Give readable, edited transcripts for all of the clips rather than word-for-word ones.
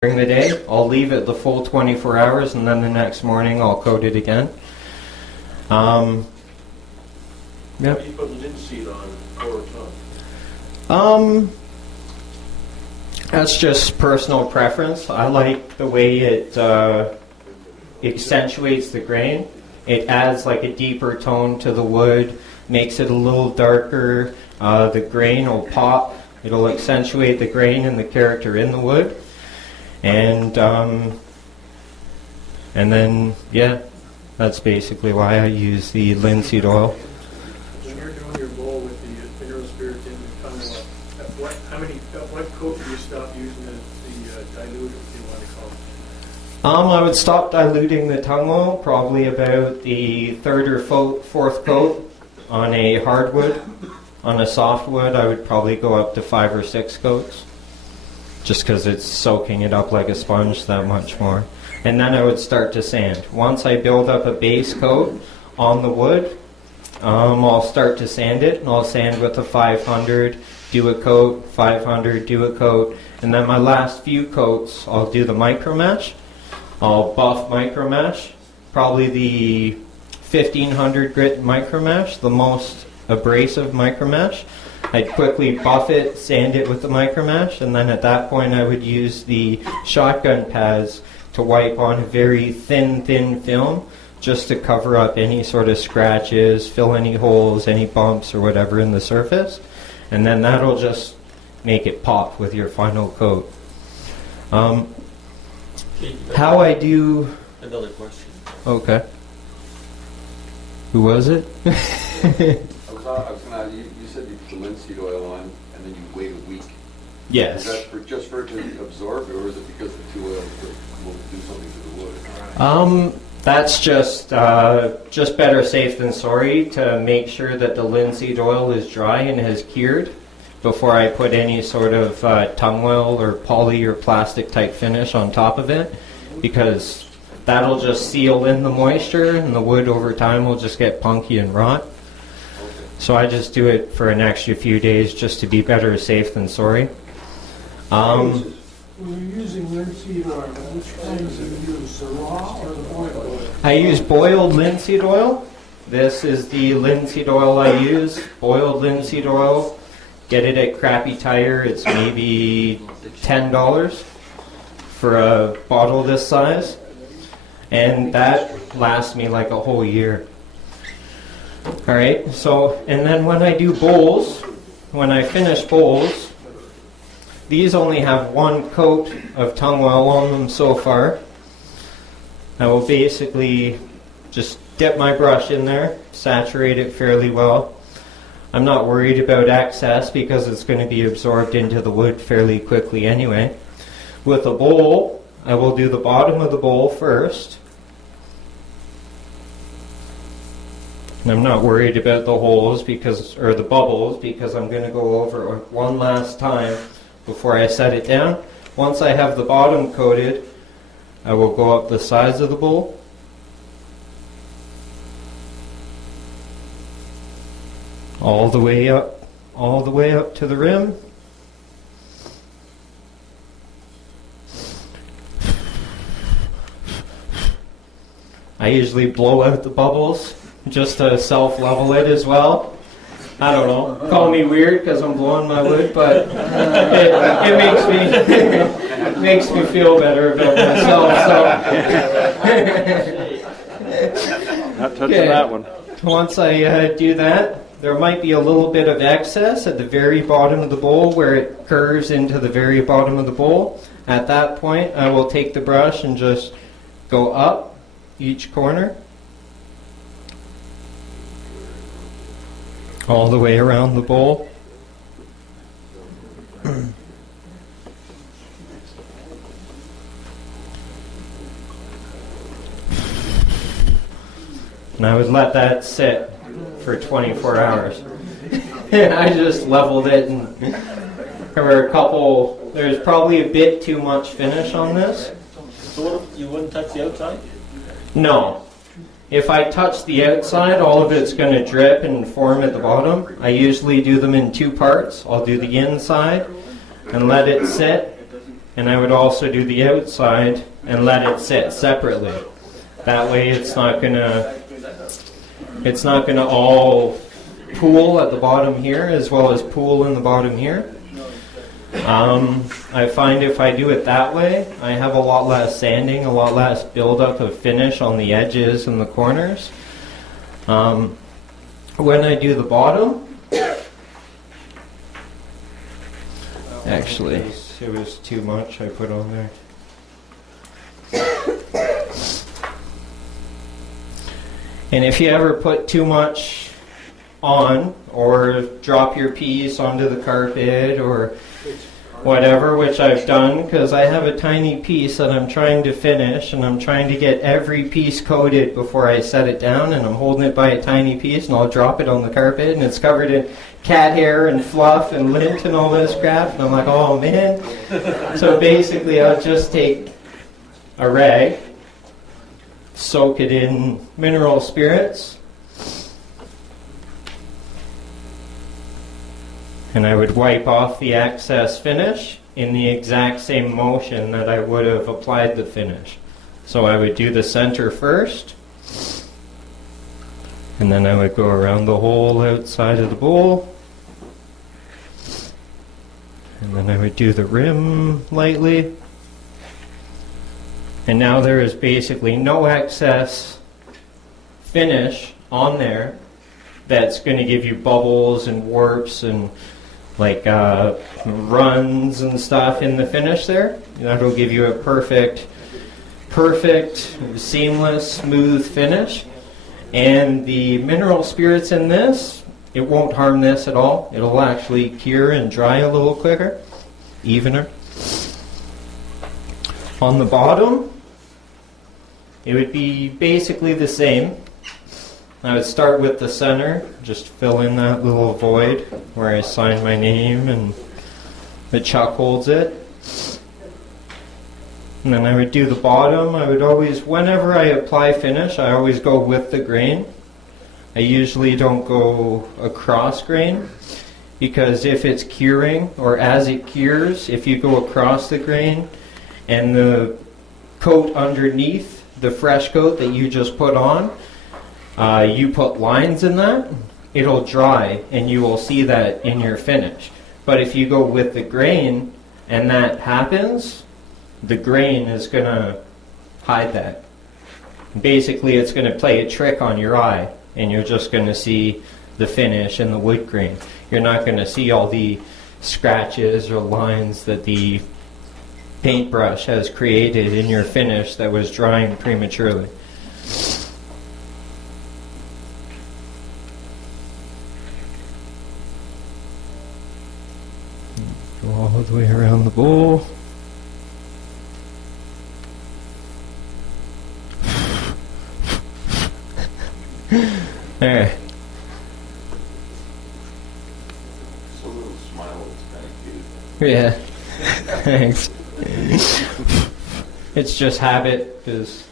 during the day. I'll leave it the full 24 hours, and then the next morning I'll coat it again. How Yep. do you put linseed on for a ton? That's just personal preference. I like the way it accentuates the grain. It adds like a deeper tone to the wood, makes it a little darker. The grain will pop. It'll accentuate the grain and the character in the wood. And then, yeah, that's basically why I use the linseed oil. When you're doing your bowl with the mineral spirits in the tongue oil, at what coat do you stop using the dilute, if you want to call it? I would stop diluting the tung oil probably about the third or fourth coat on a hardwood. On a softwood, I would probably go up to 5 or 6 coats, just because it's soaking it up like a sponge that much more. And then I would start to sand. Once I build up a base coat on the wood, I'll start to sand it, and I'll sand with a 500, do a coat, 500, do a coat, and then my last few coats, I'll do the micro mesh. I'll buff micro mesh, probably the 1500 grit micro mesh, the most abrasive micro mesh. I'd quickly buff it, sand it with the micro mesh, and then at that point I would use the shotgun pads to wipe on a very thin film just to cover up any sort of scratches, fill any holes, any bumps or whatever in the surface, and then that'll just make it pop with your final coat. How I do... Another question. Okay. Who was it? I was gonna, you said you put the linseed oil on and then you wait a week. Yes. Is that just for it to absorb, or is it because the two oils will do something to the wood? That's just better safe than sorry to make sure that the linseed oil is dry and has cured before I put any sort of tung oil or poly or plastic type finish on top of it, because that'll just seal in the moisture and the wood over time will just get punky and rot. So I just do it for an extra few days just to be better safe than sorry. When you're using linseed oil, which kinds do you use, the raw or the boiled oil? I use boiled linseed oil. This is the linseed oil I use, boiled linseed oil. Get it at Crappy Tire. It's maybe $10 for a bottle this size. And that lasts me like a whole year. Alright, so, and then when I do bowls, when I finish bowls, these only have one coat of tung oil on them so far. I will basically just dip my brush in there, saturate it fairly well. I'm not worried about excess because it's going to be absorbed into the wood fairly quickly anyway. With a bowl, I will do the bottom of the bowl first. And I'm not worried about the holes or the bubbles, because I'm going to go over it one last time before I set it down. Once I have the bottom coated, I will go up the sides of the bowl. All the way up to the rim. I usually blow out the bubbles just to self-level it as well. I don't know. Call me weird because I'm blowing my wood, but it makes me feel better about myself. So. Not touching that one. Once I do that, there might be a little bit of excess at the very bottom of the bowl where it curves into the very bottom of the bowl. At that point, I will take the brush and just go up each corner, all the way around the bowl. And I would let that sit for 24 hours. I just leveled it, and there were there's probably a bit too much finish on this. So what if you wouldn't touch the outside? No. If I touch the outside, all of it's going to drip and form at the bottom. I usually do them in 2 parts. I'll do the inside and let it sit, and I would also do the outside and let it sit separately. That way it's not gonna all pool at the bottom here as well as pool in the bottom here. I find if I do it that way, I have a lot less sanding, a lot less buildup of finish on the edges and the corners. When I do the bottom, actually, it was too much I put on there. And if you ever put too much on or drop your piece onto the carpet or whatever, which I've done because I have a tiny piece that I'm trying to finish and I'm trying to get every piece coated before I set it down, and I'm holding it by a tiny piece and I'll drop it on the carpet and it's covered in cat hair and fluff and lint and all this crap, and I'm like, oh man. So basically I'll just take a rag, soak it in mineral spirits, and I would wipe off the excess finish in the exact same motion that I would have applied the finish. So I would do the center first, and then I would go around the whole outside of the bowl, and then I would do the rim lightly. And now there is basically no excess finish on there that's going to give you bubbles and warps and like runs and stuff in the finish there. That'll give you a perfect, seamless, smooth finish. And the mineral spirits in this, it won't harm this at all. It'll actually cure and dry a little quicker, evener. On the bottom, it would be basically the same. I would start with the center, just fill in that little void where I sign my name and the chuck holds it. And then I would do the bottom. I would always, whenever I apply finish, I always go with the grain. I usually don't go across grain, because if it's curing or as it cures, if you go across the grain and the coat underneath, the fresh coat that you just put on, you put lines in that, it'll dry and you will see that in your finish. But if you go with the grain and that happens, the grain is going to hide that. Basically, it's going to play a trick on your eye and you're just going to see the finish and the wood grain. You're not going to see all the scratches or lines that the paintbrush has created in your finish that was drying prematurely. Go all the way around the bowl. There. So a little smile is kind of cute. Yeah. Thanks. It's just habit, because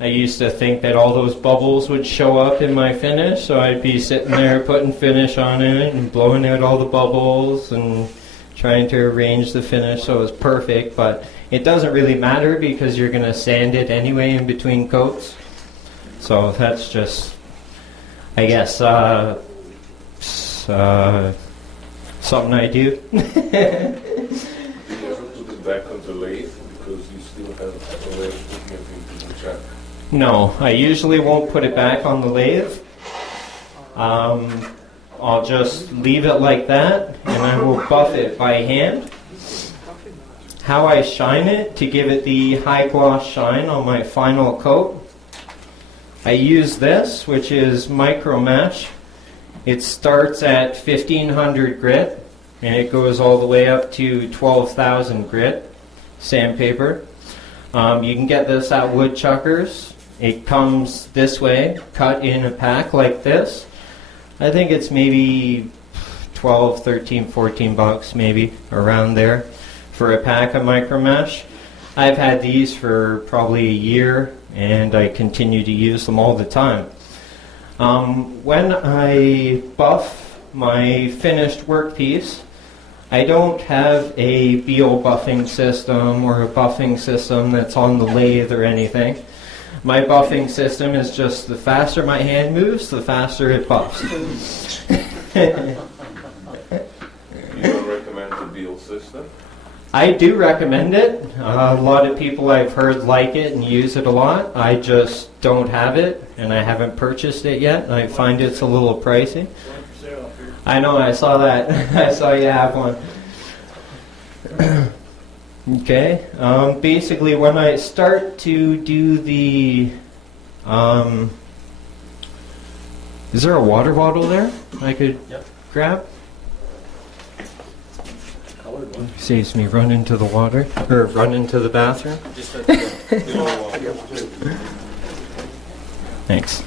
I used to think that all those bubbles would show up in my finish, so I'd be sitting there putting finish on it and blowing out all the bubbles and trying to arrange the finish so it was perfect, but it doesn't really matter because you're going to sand it anyway in between coats. So that's just, I guess, something I do. You never put it back on the lathe because you still have a way of putting it into the chuck? No, I usually won't put it back on the lathe. I'll just leave it like that, and I will buff it by hand. How I shine it to give it the high gloss shine on my final coat, I use this, which is micro mesh. It starts at 1500 grit and it goes all the way up to 12,000 grit sandpaper. You can get this at woodchuckers. It comes this way, cut in a pack like this. I think it's maybe 12, 13, 14 bucks maybe, around there for a pack of micro mesh. I've had these for probably a year and I continue to use them all the time. When I buff my finished workpiece, I don't have a BO buffing system or a buffing system that's on the lathe or anything. My buffing system is just the faster my hand moves, the faster it buffs. You don't recommend the deal system? I do recommend it. A lot of people I've heard like it and use it a lot. I just don't have it, and I haven't purchased it yet. I find it's a little pricey. One for sale up here. I know, I saw that. I saw you have one. Okay. Basically, when I start to do the... is there a water bottle there I could Yep. grab? Colored one. Saves me run into the water, or run into the bathroom. Just that below water. Thanks.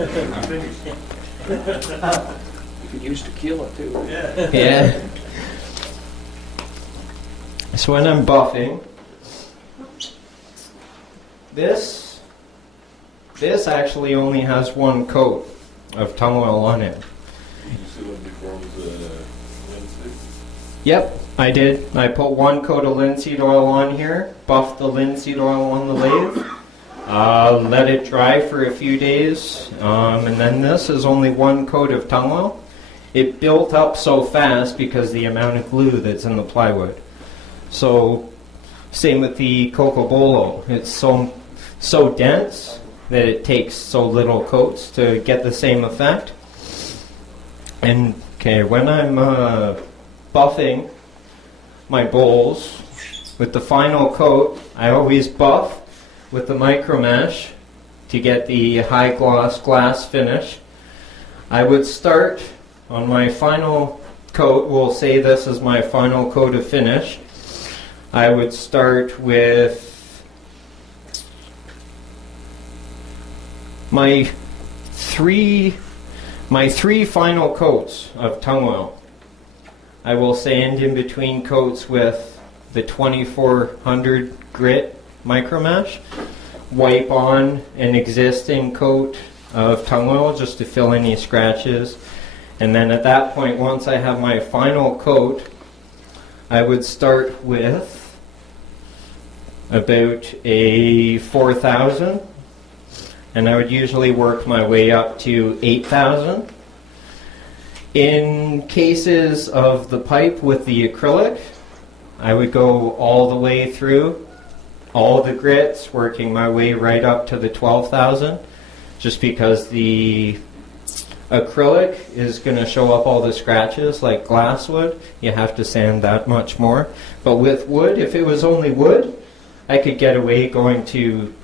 I'm finished. You could use tequila too. Yeah. Yeah. So when I'm buffing, this actually only has one coat of tung oil on it. You see what becomes linseed? Yep, I did. I put one coat of linseed oil on here, buffed the linseed oil on the lathe, let it dry for a few days, and then this is only one coat of tung oil. It built up so fast because the amount of glue that's in the plywood. So, same with the Coco Bolo. It's so dense that it takes so little coats to get the same effect. And okay, when I'm buffing my bowls with the final coat, I always buff with the micro mesh to get the high gloss glass finish. I would start on my final coat. We'll say this is my final coat of finish. I would start with my three final coats of tung oil. I will sand in between coats with the 2400 grit micro mesh, wipe on an existing coat of tung oil just to fill any scratches, and then at that point, once I have my final coat, I would start with about a 4,000, and I would usually work my way up to 8,000. In cases of the pipe with the acrylic, I would go all the way through all the grits, working my way right up to the 12,000, just because the acrylic is going to show up all the scratches like glass would. You have to sand that much more. But with wood, if it was only wood, I could get away going to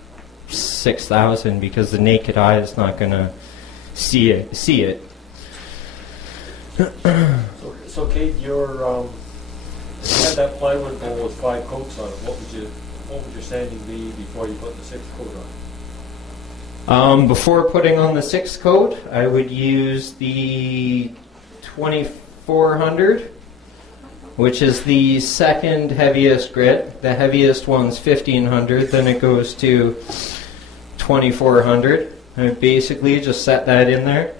6,000 because the naked eye is not going to see it. So Kate, your if you had that plywood bowl with 5 coats on it, what would your sanding be before you put the 6th coat on? Before putting on the 6th coat, I would use the 2400, which is the second heaviest grit. The heaviest one's 1500, then it goes to 2400. I basically just set that in there.